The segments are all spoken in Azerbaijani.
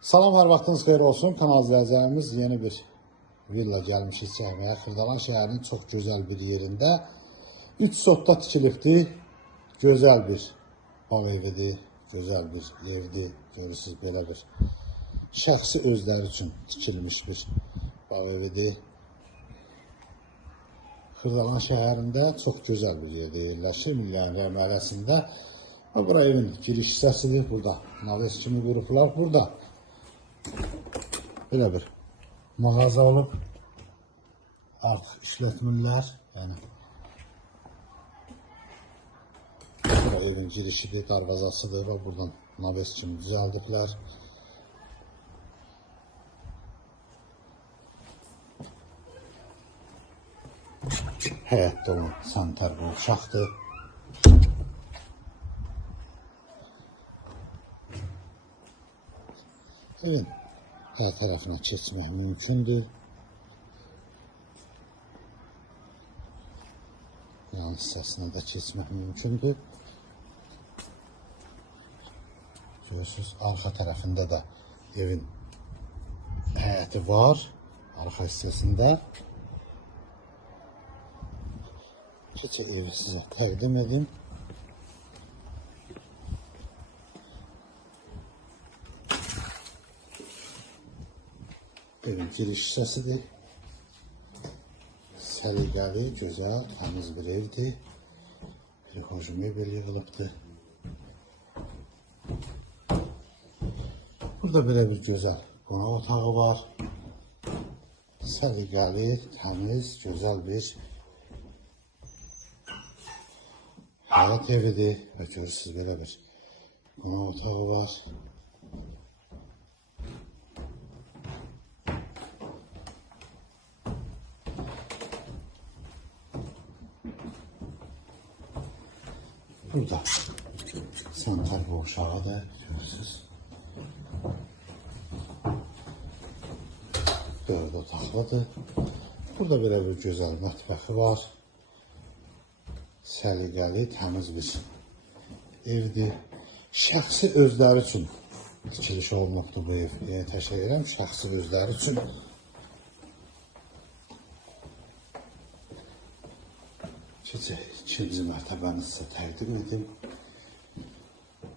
Salam, hər vaxtınız xeyir olsun. Kanal izləyicilərimiz yeni bir villa gəlmişik çəkməyə. Xırdalan şəhərinin çox gözəl bir yerində. 3 sotda tikilibdir. Gözəl bir bağ evidir. Gözəl bir evdir. Görürsünüz, belə bir şəxsi özləri üçün tikilmiş bir bağ evidir. Xırdalan şəhərində çox gözəl bir yerdə yerləşir. Millionər məhəlləsində. Bura evin giriş hissəsidir. Burada naves kimi qurublar. Burada belə bir mağaza olub, artıq işlətmirlər. Yəni, bura evin girişidir, darvazasıdır və buradan naves kimi düzəldiblər. Həyətdə olan sanitar bir uşaqdır. Evin hər tərəfinə keçmək mümkündür. Yan hissəsinə də keçmək mümkündür. Görürsünüz, arxa tərəfində də evin həyəti var. Arxa hissəsində. Keçə evi sizə təqdim edim. Evin giriş hissəsidir. Səliqəli, gözəl, təmiz bir evdir. Bir xoş mebel yığılıbdır. Burada belə bir gözəl qonaq otağı var. Səliqəli, təmiz, gözəl bir həyat evidir. Və görürsünüz, belə bir qonaq otağı var. Burada sanitar bir uşağıdır, görürsünüz. 4 otaqlıdır. Burada belə bir gözəl mətbəxi var. Səliqəli, təmiz bir evdir. Şəxsi özləri üçün tikiliş olunubdur bu ev. Yəni, təşəkkür edirəm, şəxsi özləri üçün. Keçək, ikinci mərtəbəni sizə təqdim edim.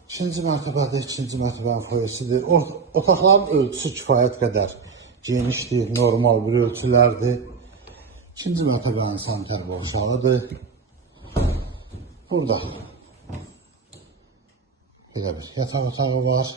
İkinci mərtəbədə, ikinci mərtəbənin foyesidir. Otaqların ölçüsü kifayət qədər genişdir, normal bir ölçülərdir. İkinci mərtəbənin sanitar bolşağıdır. Burada belə bir yataq otağı var.